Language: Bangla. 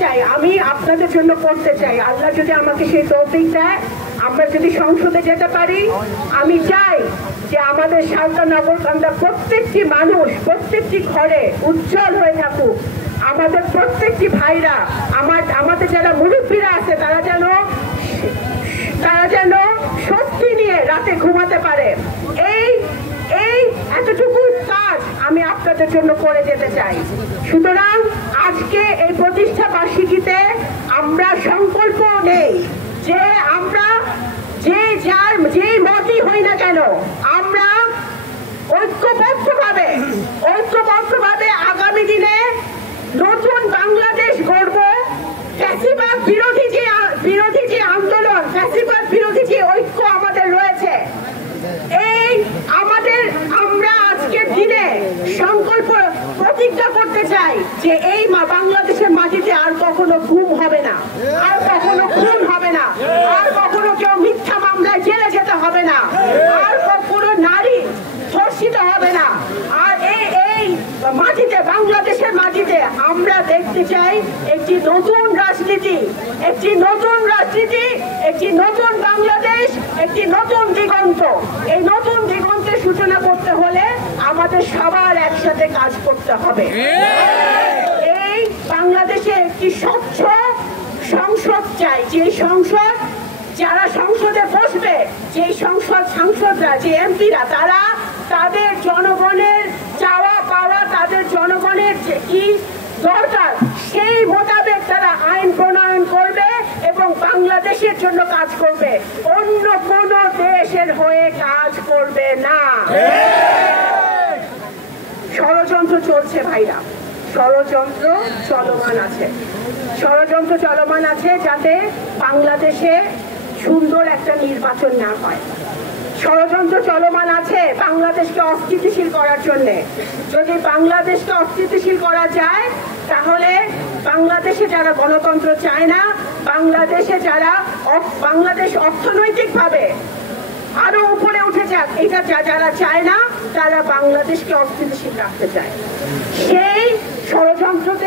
চাই, আমি আপনাদের জন্য করতে চাই। আল্লাহ যদি আমাকে সেই তৌফিক দেয়, আমরা যদি সংসদে যেতে পারি, আমি চাই যে আমাদের সালতানগরকান্দা প্রত্যেকটি মানুষ প্রত্যেকটি ঘরে উজ্জ্বল হয়ে থাকুক। আমাদের প্রত্যেকটি ভাইরা, আমাদের যারা মুরব্বীরা আছে, তারা যেন শক্তি নিয়ে রাতে ঘুমাতে পারে। এই এতটুকু কাজ আমি আপনাদের জন্য করে যেতে চাই। সুতরাং আজকে এই প্রতিষ্ঠা বার্ষিকীতে আমরা সংকল্প নেই যে আমরা যেই মতই হই না কেন, আমরা ঐক্যবদ্ধভাবে আগামী দিনে নতুন বাংলাদেশ গড়ব। ফ্যাসিবাদ বিরোধী যে আন্দোলন, ফ্যাসিবাদ বিরোধী যে ঐক্য আমাদের রয়েছে, আমরা আজকের দিনে সংকল্প প্রতিজ্ঞা করতে চাই যে এই বাংলাদেশের মাটিতে আর কখনো গুম হবে না, আর কখনো খুন হবে না, আর কখনো কেউ মিথ্যা মামলায় জেলে যেতে হবে না, আর কখনো নারী ধর্ষিত হবে না। আর এই মাটিতে, বাংলাদেশের মাটিতে আমরা দেখতে চাই একটি নতুন রাজনীতি, একটি নতুন বাংলাদেশ, একটি নতুন দিগন্ত। এই নতুন দিগন্তের সূচনা করতে হলে আমাদের সবার একসাথে কাজ করতে হবে। এই বাংলাদেশে একটি স্বচ্ছ সংসদ চাই, যে সংসদ, যারা সংসদে বসবে, যে সাংসদরা, যে এমপিরা, তারা তাদের জনগণের চাওয়া পাওয়া, তাদের জনগণের কি দরকার সেই মোতাবেক তারা আইন প্রণয়ন করবে এবং বাংলাদেশের জন্য কাজ করবে, অন্য কোন দেশের হয়ে কাজ করবে না। ষড়যন্ত্র চলছে ভাইরা, ষড়যন্ত্র চলমান আছে যাতে বাংলাদেশে সুন্দর একটা নির্বাচন না হয়। ষড়যন্ত্র চলমান আছে বাংলাদেশকে অস্থিতিশীল করার জন্য। যদি বাংলাদেশকে অস্থিতিশীল করা যায়, তাহলে বাংলাদেশে যারা গণতন্ত্র চায় না, বাংলাদেশ অর্থনৈতিকভাবে আরো উপরে উঠে যাক, এটা যারা চায় না, তারা বাংলাদেশকে অস্থিতিশীল রাখতে চায়। সেই ষড়যন্ত্রতে